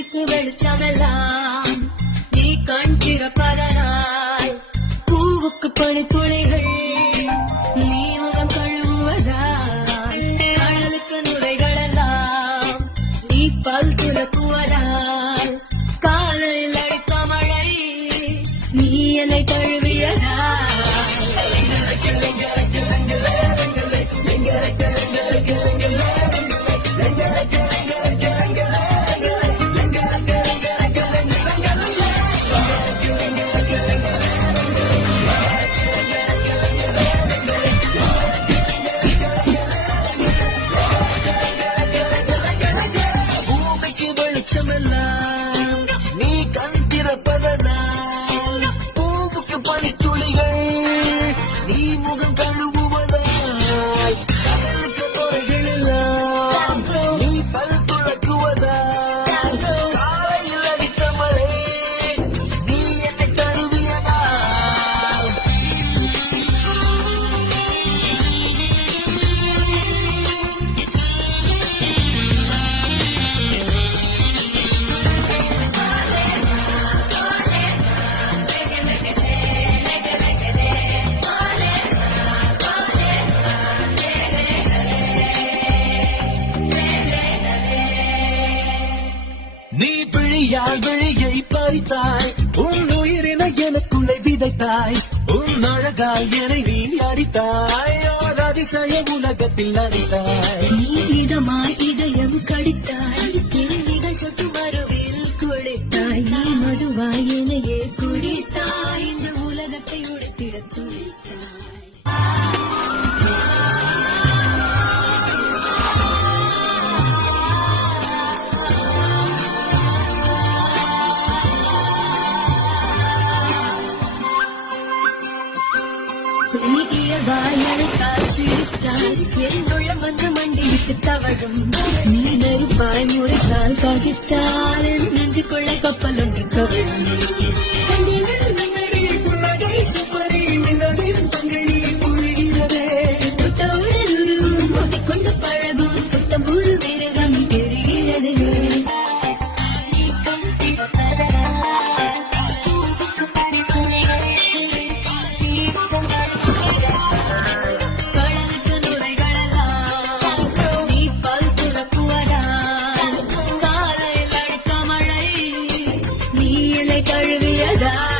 பூமிக்கு வெளிச்சமெல்லாம் நீ கண் திறப்பதனாய், பூவுக்கு பனித்துளிகள் நீ முகம் கழுவுவதால், கடலுக்கு நுரைகளெல்லாம் நீ பல் துலக்குவதால், காலையில் அடித்த மழை நீ என்னை தழுவியதால், நீ கண் திறப்பதனால், பூவுக்கு பனித்துளிகள் நீ முகம் கழுவுவதால், கடலுக்கு நுரைகளெல்லாம் நீ பல் துலக்குவதால், காலையில் அடித்த மழை நீ என்னை தழுவியதால். நீ விழியால் விழியை பறித்தாய், உன் உயிரினை எனக்குள்ளே விதைத்தாய், உன் அழகால் என்னை நீ அடித்தாய், ஓர் அதிசய உலகத்தில் அடித்தாய். நீ இதமாய் இதயம் கடித்தாய், எண்ணிகள் சொட்டு மறுவில் குளித்தாய், நீ மதுவாய் என்னையே குடித்தாய், இந்த உலகத்தை உடைத்திட துடித்தாய். நீ இயல்பாய் அழைத்தால் சிரித்தாய், என் உள்ளம் வந்து மண்டியிட்டு தவழும், நீ நெருப்பாய் முறைத்தால் ககித்தால், என் நெஞ்சுக்குள்ளே கப்பல் ஒன்று கவிழும். கொண்டு பழகும் புத்தம் புது விரதம் தெரிகிறது. கடலுக்கு நுரைகளெல்லாம் நீ பல் துலக்குவதால், காலையில் அடித்த மழை நீ என்னை தழுவியதால்.